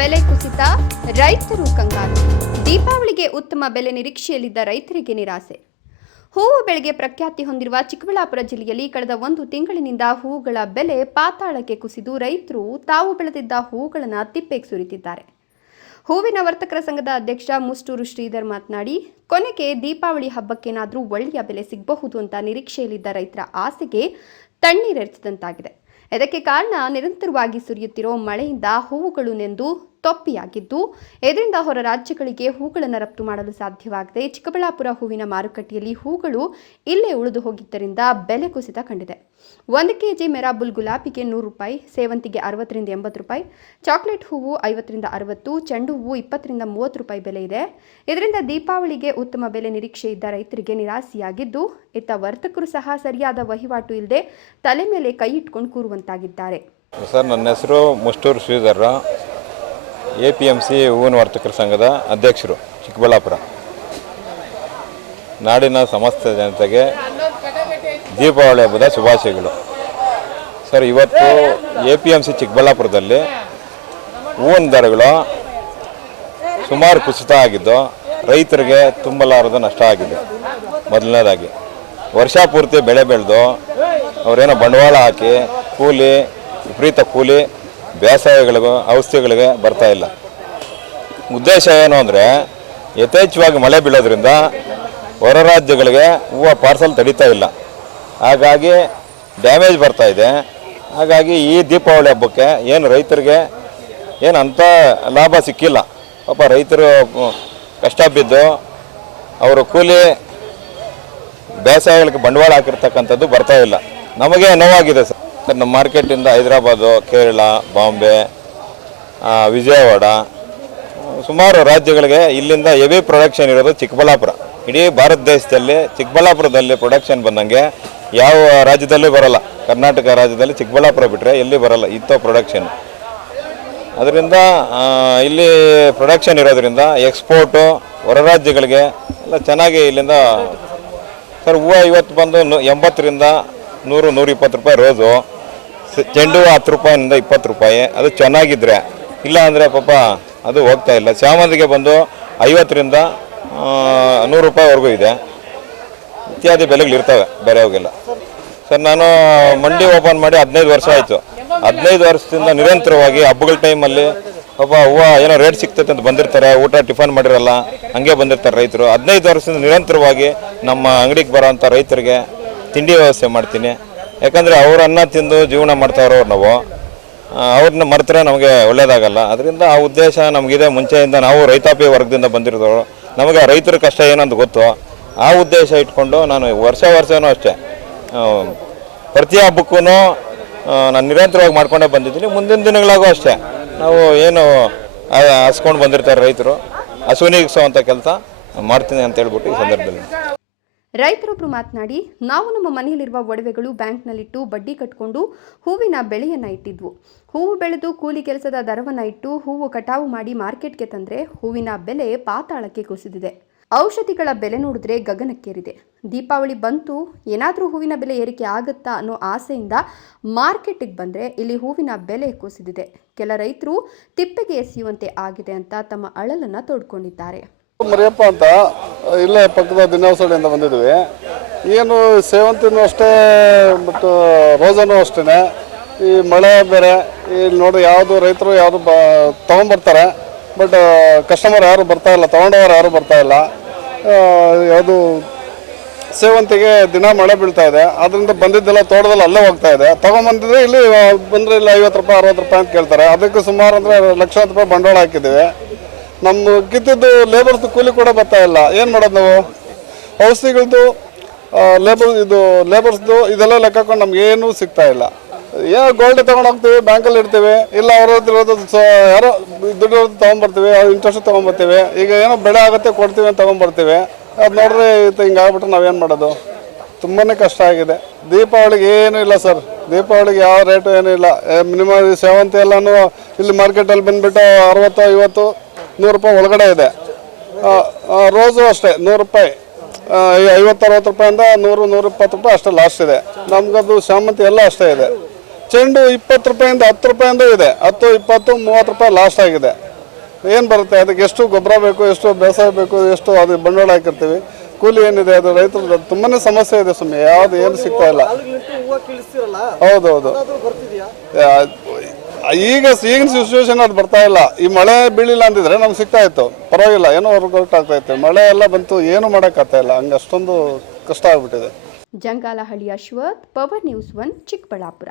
ಬೆಲೆ ಕುಸಿತ, ರೈತರು ಕಂಗಾಲು. ದೀಪಾವಳಿಗೆ ಉತ್ತಮ ಬೆಲೆ ನಿರೀಕ್ಷೆಯಲ್ಲಿದ್ದ ರೈತರಿಗೆ ನಿರಾಸೆ. ಹೂವು ಬೆಳೆಗೆ ಪ್ರಖ್ಯಾತಿ ಹೊಂದಿರುವ ಚಿಕ್ಕಬಳ್ಳಾಪುರ ಜಿಲ್ಲೆಯಲ್ಲಿ ಕಳೆದ 1 ತಿಂಗಳಿನಿಂದ ಹೂವುಗಳ ಬೆಲೆ ಪಾತಾಳಕ್ಕೆ ಕುಸಿದು ರೈತರು ತಾವು ಬೆಳೆದಿದ್ದ ಹೂವುಗಳನ್ನು ತಿಪ್ಪೆಗೆ ಸುರಿತಿದ್ದಾರೆ. ಹೂವಿನ ವರ್ತಕರ ಸಂಘದ ಅಧ್ಯಕ್ಷ ಮುಷ್ಟೂರು ಶ್ರೀಧರ್ ಮಾತನಾಡಿ, ಕೊನೆಗೆ ದೀಪಾವಳಿ ಹಬ್ಬಕ್ಕೇನಾದರೂ ಒಳ್ಳೆಯ ಬೆಲೆ ಸಿಗಬಹುದು ಅಂತ ನಿರೀಕ್ಷೆಯಲ್ಲಿದ್ದ ರೈತರ ಆಸೆಗೆ ತಣ್ಣೀರೆರೆಸಿದಂತಾಗಿದೆ. ಇದಕ್ಕೆ ಕಾರಣ ನಿರಂತರವಾಗಿ ಸುರಿಯುತ್ತಿರೋ ಮಳೆಯಿಂದ ಹೂವುಗಳು ನೆಂದು ತೊಪ್ಪಿಯಾಗಿದ್ದು, ಇದರಿಂದ ಹೊರ ರಾಜ್ಯಗಳಿಗೆ ಹೂಗಳನ್ನು ರಫ್ತು ಮಾಡಲು ಸಾಧ್ಯವಾಗದೆ ಚಿಕ್ಕಬಳ್ಳಾಪುರ ಹೂವಿನ ಮಾರುಕಟ್ಟೆಯಲ್ಲಿ ಹೂಗಳು ಇಲ್ಲೇ ಉಳಿದು ಹೋಗಿದ್ದರಿಂದ ಬೆಲೆ ಕುಸಿತ ಕಂಡಿದೆ. 1 ಕೆಜಿ ಮೆರಾಬುಲ್ ಗುಲಾಬಿಗೆ 100 ರೂಪಾಯಿ, ಸೇವಂತಿಗೆ 60 ರಿಂದ 80 ರೂಪಾಯಿ, ಚಾಕ್ಲೇಟ್ ಹೂವು 50 ರಿಂದ 60, ಚೆಂಡು ಹೂವು 20 ರಿಂದ 30 ರೂಪಾಯಿ ಬೆಲೆ ಇದೆ. ಇದರಿಂದ ದೀಪಾವಳಿಗೆ ಉತ್ತಮ ಬೆಲೆ ನಿರೀಕ್ಷೆ ಇದ್ದ ರೈತರಿಗೆ ನಿರಾಸೆಯಾಗಿದ್ದು, ಇತ್ತ ವರ್ತಕರು ಸಹ ಸರಿಯಾದ ವಹಿವಾಟು ಇಲ್ಲದೆ ತಲೆ ಮೇಲೆ ಕೈ ಇಟ್ಕೊಂಡು ಕೂರುವಂತಾಗಿದ್ದಾರೆ. ಸರ್, ನನ್ನ ಹೆಸರು ಮುಷ್ಟೂರು ಶ್ರೀಧರ್, APMC ಹೂವಿನ ವರ್ತಕರ ಸಂಘದ ಅಧ್ಯಕ್ಷರು, ಚಿಕ್ಕಬಳ್ಳಾಪುರ. ನಾಡಿನ ಸಮಸ್ತ ಜನತೆಗೆ ದೀಪಾವಳಿ ಹಬ್ಬದ ಶುಭಾಶಯಗಳು. ಸರ್, ಇವತ್ತು APMC ಚಿಕ್ಕಬಳ್ಳಾಪುರದಲ್ಲಿ ಹೂವಿನ ದರಗಳು ಸುಮಾರು ಕುಸಿತ ಆಗಿದ್ದು ರೈತರಿಗೆ ತುಂಬಲಾರದ ನಷ್ಟ ಆಗಿದೆ. ಮೊದಲನೇದಾಗಿ ವರ್ಷ ಪೂರ್ತಿ ಬೆಳೆ ಬೆಳೆದು ಅವರೇನೋ ಬಂಡವಾಳ ಹಾಕಿ ಕೂಲಿ, ವಿಪರೀತ ಕೂಲಿ, ಬೇಸಾಯಗಳಿಗೂ ಔಷಧಿಗಳಿಗೆ ಬರ್ತಾ ಇಲ್ಲ. ಉದ್ದೇಶ ಏನು ಅಂದರೆ, ಯಥೇಚ್ಛವಾಗಿ ಮಳೆ ಬೀಳೋದ್ರಿಂದ ಹೊರ ರಾಜ್ಯಗಳಿಗೆ ಹೂವು ಪಾರ್ಸಲ್ ತಡೀತಾ ಇಲ್ಲ, ಹಾಗಾಗಿ ಡ್ಯಾಮೇಜ್ ಬರ್ತಾ ಇದೆ. ಹಾಗಾಗಿ ಈ ದೀಪಾವಳಿ ಹಬ್ಬಕ್ಕೆ ಏನು ರೈತರಿಗೆ ಏನು ಅಂಥ ಲಾಭ ಸಿಕ್ಕಿಲ್ಲ. ಪಾಪ ರೈತರು ಕಷ್ಟ ಬಿದ್ದು ಅವರು ಕೂಲಿ ಬೇಸಾಯಗಳಿಗೆ ಬಂಡವಾಳ ಹಾಕಿರ್ತಕ್ಕಂಥದ್ದು ಬರ್ತಾ ಇಲ್ಲ. ನಮಗೆ ನೋವಾಗಿದೆ ಸರ್. ನಮ್ಮ ಮಾರ್ಕೆಟಿಂದ ಹೈದರಾಬಾದು, ಕೇರಳ, ಬಾಂಬೆ, ವಿಜಯವಾಡ, ಸುಮಾರು ರಾಜ್ಯಗಳಿಗೆ ಇಲ್ಲಿಂದ ಹೆವಿ ಪ್ರೊಡಕ್ಷನ್ ಇರೋದು ಚಿಕ್ಕಬಳ್ಳಾಪುರ. ಇಡೀ ಭಾರತ ದೇಶದಲ್ಲಿ ಚಿಕ್ಕಬಳ್ಳಾಪುರದಲ್ಲಿ ಪ್ರೊಡಕ್ಷನ್ ಬಂದಂಗೆ ಯಾವ ರಾಜ್ಯದಲ್ಲೂ ಬರೋಲ್ಲ. ಕರ್ನಾಟಕ ರಾಜ್ಯದಲ್ಲಿ ಚಿಕ್ಕಬಳ್ಳಾಪುರ ಬಿಟ್ಟರೆ ಎಲ್ಲಿ ಬರೋಲ್ಲ ಇಂಥ ಪ್ರೊಡಕ್ಷನ್. ಅದರಿಂದ ಇಲ್ಲಿ ಪ್ರೊಡಕ್ಷನ್ ಇರೋದ್ರಿಂದ ಎಕ್ಸ್ಪೋರ್ಟು ಹೊರ ರಾಜ್ಯಗಳಿಗೆ ಎಲ್ಲ ಚೆನ್ನಾಗಿ ಇಲ್ಲಿಂದ. ಸರ್, ಹೂವು ಇವತ್ತು ಬಂದು 80 ರಿಂದ 100, 120 ರೂಪಾಯಿ ರೋಸು, ಚೆಂಡು 10 ರೂಪಾಯಿನಿಂದ 20 ರೂಪಾಯಿ. ಅದು ಚೆನ್ನಾಗಿದ್ದರೆ, ಇಲ್ಲ ಅಂದರೆ ಪಾಪ ಅದು ಹೋಗ್ತಾ ಇಲ್ಲ. ಶಾಮಂತಿಗೆ ಬಂದು 50 ರಿಂದ 100 ರೂಪಾಯಿವರೆಗೂ ಇದೆ. ಇತ್ಯಾದಿ ಬೆಲೆಗಳಿರ್ತವೆ ಬೇರೆಯವಾಗೆಲ್ಲ. ಸರ್, ನಾನು ಮಂಡಿ ಓಪನ್ ಮಾಡಿ 15 ವರ್ಷ ಆಯಿತು. 15 ವರ್ಷದಿಂದ ನಿರಂತರವಾಗಿ ಹಬ್ಬಗಳ ಟೈಮಲ್ಲಿ ಪಾಪ ಹೂವು ಏನೋ ರೇಟ್ ಸಿಗ್ತೈತೆ ಅಂತ ಬಂದಿರ್ತಾರೆ. ಊಟ ಟಿಫನ್ ಮಾಡಿರಲ್ಲ, ಹಂಗೆ ಬಂದಿರ್ತಾರೆ ರೈತರು. 15 ವರ್ಷದಿಂದ ನಿರಂತರವಾಗಿ ನಮ್ಮ ಅಂಗಡಿಗೆ ಬರೋಂಥ ರೈತರಿಗೆ ತಿಂಡಿ ವ್ಯವಸ್ಥೆ ಮಾಡ್ತೀನಿ. ಯಾಕಂದರೆ ಅವ್ರ ಅನ್ನ ತಿಂದು ಜೀವನ ಮಾಡ್ತಾವ್ರವ್ರು, ನಾವು ಅವ್ರನ್ನ ಮರೆತರೆ ನಮಗೆ ಒಳ್ಳೆಯದಾಗಲ್ಲ. ಅದರಿಂದ ಆ ಉದ್ದೇಶ ನಮಗಿದೆ. ಮುಂಚೆಯಿಂದ ನಾವು ರೈತಾಪಿ ವರ್ಗದಿಂದ ಬಂದಿರೋರು, ನಮಗೆ ರೈತರ ಕಷ್ಟ ಏನಂತ ಗೊತ್ತು. ಆ ಉದ್ದೇಶ ಇಟ್ಕೊಂಡು ನಾನು ವರ್ಷವೂ ಅಷ್ಟೇ ಪ್ರತಿ ಹಬ್ಬಕ್ಕೂ ನಾನು ನಿರಂತರವಾಗಿ ಮಾಡ್ಕೊಂಡೇ ಬಂದಿದ್ದೀನಿ. ಮುಂದಿನ ದಿನಗಳಾಗೂ ಅಷ್ಟೇ ನಾವು ಏನು ಹಸ್ಕೊಂಡು ಬಂದಿರ್ತಾರೆ ರೈತರು, ಹಸುನೀಗಿಸುವಂಥ ಕೆಲಸ ಮಾಡ್ತೀನಿ ಅಂತ ಹೇಳ್ಬಿಟ್ಟು ಈ ಸಂದರ್ಭದಲ್ಲಿ. ರೈತರೊಬ್ಬರು ಮಾತನಾಡಿ, ನಾವು ನಮ್ಮ ಮನೆಯಲ್ಲಿರುವ ಒಡವೆಗಳು ಬ್ಯಾಂಕ್ನಲ್ಲಿಟ್ಟು ಬಡ್ಡಿ ಕಟ್ಟಿಕೊಂಡು ಹೂವಿನ ಬೆಳೆಯನ್ನು ಇಟ್ಟಿದ್ವು. ಹೂವು ಬೆಳೆದು ಕೂಲಿ ಕೆಲಸದ ದರವನ್ನು ಇಟ್ಟು ಹೂವು ಕಟಾವು ಮಾಡಿ ಮಾರ್ಕೆಟ್ಗೆ ತಂದರೆ ಹೂವಿನ ಬೆಲೆ ಪಾತಾಳಕ್ಕೆ ಕುಸಿದಿದೆ. ಔಷಧಿಗಳ ಬೆಲೆ ನೋಡಿದ್ರೆ ಗಗನಕ್ಕೇರಿದೆ. ದೀಪಾವಳಿ ಬಂತು, ಏನಾದರೂ ಹೂವಿನ ಬೆಲೆ ಏರಿಕೆ ಆಗುತ್ತಾ ಅನ್ನೋ ಆಸೆಯಿಂದ ಮಾರ್ಕೆಟಿಗೆ ಬಂದರೆ ಇಲ್ಲಿ ಹೂವಿನ ಬೆಲೆ ಕುಸಿದಿದೆ. ಕೆಲ ರೈತರು ತಿಪ್ಪೆಗೆ ಎಸೆಯುವಂತೆ ಆಗಿದೆ ಅಂತ ತಮ್ಮ ಅಳಲನ್ನು ತೋಡ್ಕೊಂಡಿದ್ದಾರೆ. ಮರಿಯಪ್ಪ ಅಂತ ಇಲ್ಲೇ ಪಕ್ಕದ ದಿನವಸಳಿಯಿಂದ ಬಂದಿದ್ವಿ. ಏನು ಸೇವಂತಿನೂ ಅಷ್ಟೇ, ಬಟ್ ರೋಸನೂ ಅಷ್ಟೇ. ಈ ಮಳೆ ಬೇರೆ, ಇಲ್ಲಿ ನೋಡಿ ಯಾವುದು ರೈತರು ಯಾವುದು ತೊಗೊಂಬರ್ತಾರೆ, ಬಟ್ ಕಸ್ಟಮರ್ ಯಾರು ಬರ್ತಾ ಇಲ್ಲ, ತೊಗೊಂಡವರು ಯಾರು ಬರ್ತಾ ಇಲ್ಲ. ಯಾವುದು ಸೇವಂತಿಗೆ ದಿನ ಮಳೆ ಬೀಳ್ತಾ ಇದೆ, ಅದರಿಂದ ಬಂದಿದ್ದೆಲ್ಲ ತೋಟದಲ್ಲಿ ಅಲ್ಲೇ ಹೋಗ್ತಾ ಇದೆ. ತೊಗೊಂಬಂದಿದ್ರೆ ಇಲ್ಲಿ ಬಂದರೆ ಇಲ್ಲಿ 50 ರೂಪಾಯಿ 60 ರೂಪಾಯಿ ಅಂತ ಕೇಳ್ತಾರೆ. ಅದಕ್ಕೆ ಸುಮಾರು ಅಂದರೆ ಲಕ್ಷಾಂತರ ರೂಪಾಯಿ ಬಂಡವಾಳ ಹಾಕಿದ್ದೀವಿ. ನಮ್ಮ ಕಿತ್ತಿದ್ದು ಲೇಬರ್ದು ಕೂಲಿ ಕೂಡ ಬರ್ತಾ ಇಲ್ಲ. ಏನು ಮಾಡೋದು ನಾವು? ಔಷಧಿಗಳದ್ದು ಲೇಬರ್ಸ್ದು ಇದೆಲ್ಲ ಲೆಕ್ಕಕೊಂಡು ನಮಗೇನು ಸಿಗ್ತಾ ಇಲ್ಲ. ಏನೋ ಗೋಲ್ಡ್ ತೊಗೊಂಡು ಹೋಗ್ತೀವಿ, ಬ್ಯಾಂಕಲ್ಲಿ ಇಡ್ತೀವಿ, ಇಲ್ಲ ಅವ್ರದ್ದು ಯಾರೋ ದುಡ್ಡು ತೊಗೊಂಬರ್ತೀವಿ, ಇಂಟ್ರೆಸ್ಟ್ ತೊಗೊಂಬರ್ತೀವಿ. ಈಗ ಏನೋ ಬೆಳೆ ಆಗುತ್ತೆ ಕೊಡ್ತೀವಿ ಅಂತ ತೊಗೊಂಬರ್ತೀವಿ. ಅದು ನೋಡ್ರಿ ಹಿಂಗಾಗ್ಬಿಟ್ರೆ ನಾವೇನು ಮಾಡೋದು? ತುಂಬಾ ಕಷ್ಟ ಆಗಿದೆ. ದೀಪಾವಳಿಗೆ ಏನೂ ಇಲ್ಲ ಸರ್, ದೀಪಾವಳಿಗೆ ಯಾವ ರೇಟು ಏನೂ ಇಲ್ಲ. ಮಿನಿಮಮ್ ಸೇವಂತಿ ಎಲ್ಲನೂ ಇಲ್ಲಿ ಮಾರ್ಕೆಟಲ್ಲಿ ಬಂದುಬಿಟ್ಟು 60, 50, 100 ರೂಪಾಯಿ ಒಳಗಡೆ ಇದೆ. ರೋಸು ಅಷ್ಟೇ 100 ರೂಪಾಯಿ, 50-60 ರೂಪಾಯಿಂದ 100-120 ರೂಪಾಯಿ ಅಷ್ಟೇ ಲಾಸ್ಟ್ ಇದೆ. ನಮಗದು ಶಾಮಂತಿ ಎಲ್ಲ ಅಷ್ಟೇ ಇದೆ. ಚೆಂಡು 20 ರೂಪಾಯಿಂದ 10 ರೂಪಾಯಿಂದ ಇದೆ, 10, 20, 30 ರೂಪಾಯಿ ಲಾಸ್ಟ್ ಆಗಿದೆ. ಏನು ಬರುತ್ತೆ, ಅದಕ್ಕೆ ಎಷ್ಟು ಗೊಬ್ಬರ ಬೇಕು, ಎಷ್ಟು ಬೇಸಾಯ ಬೇಕು, ಎಷ್ಟು ಅದು ಬಂಡವಾಳ ಹಾಕಿರ್ತೀವಿ, ಕೂಲಿ ಏನಿದೆ, ಅದು ರೈತರು ತುಂಬಾ ಸಮಸ್ಯೆ ಇದೆ ಸ್ವಾಮಿ. ಯಾವುದು ಏನು ಸಿಗ್ತಾ ಇಲ್ಲ. ಹೌದೌದು. ಈಗಿನ ಸಿಚುವೇಶನ್ ಅದು ಬರ್ತಾ ಇಲ್ಲ. ಈ ಮಳೆ ಬೀಳಿಲ್ಲ ಅಂದಿದ್ರೆ ನಮ್ಗೆ ಸಿಗ್ತಾ ಇತ್ತು, ಪರವಾಗಿಲ್ಲ, ಏನೋ ವರ್ಕೌಟ್ ಆಗ್ತಾ ಇತ್ತು. ಮಳೆ ಎಲ್ಲ ಬಂತು, ಏನು ಮಾಡೋಕ್ಕಾಗ್ತಾ ಇಲ್ಲ. ಹಂಗೆ ಅಷ್ಟೊಂದು ಕಷ್ಟ ಆಗ್ಬಿಟ್ಟಿದೆ. Jangalahalli Ashwath, power news 1, Chikkaballapur.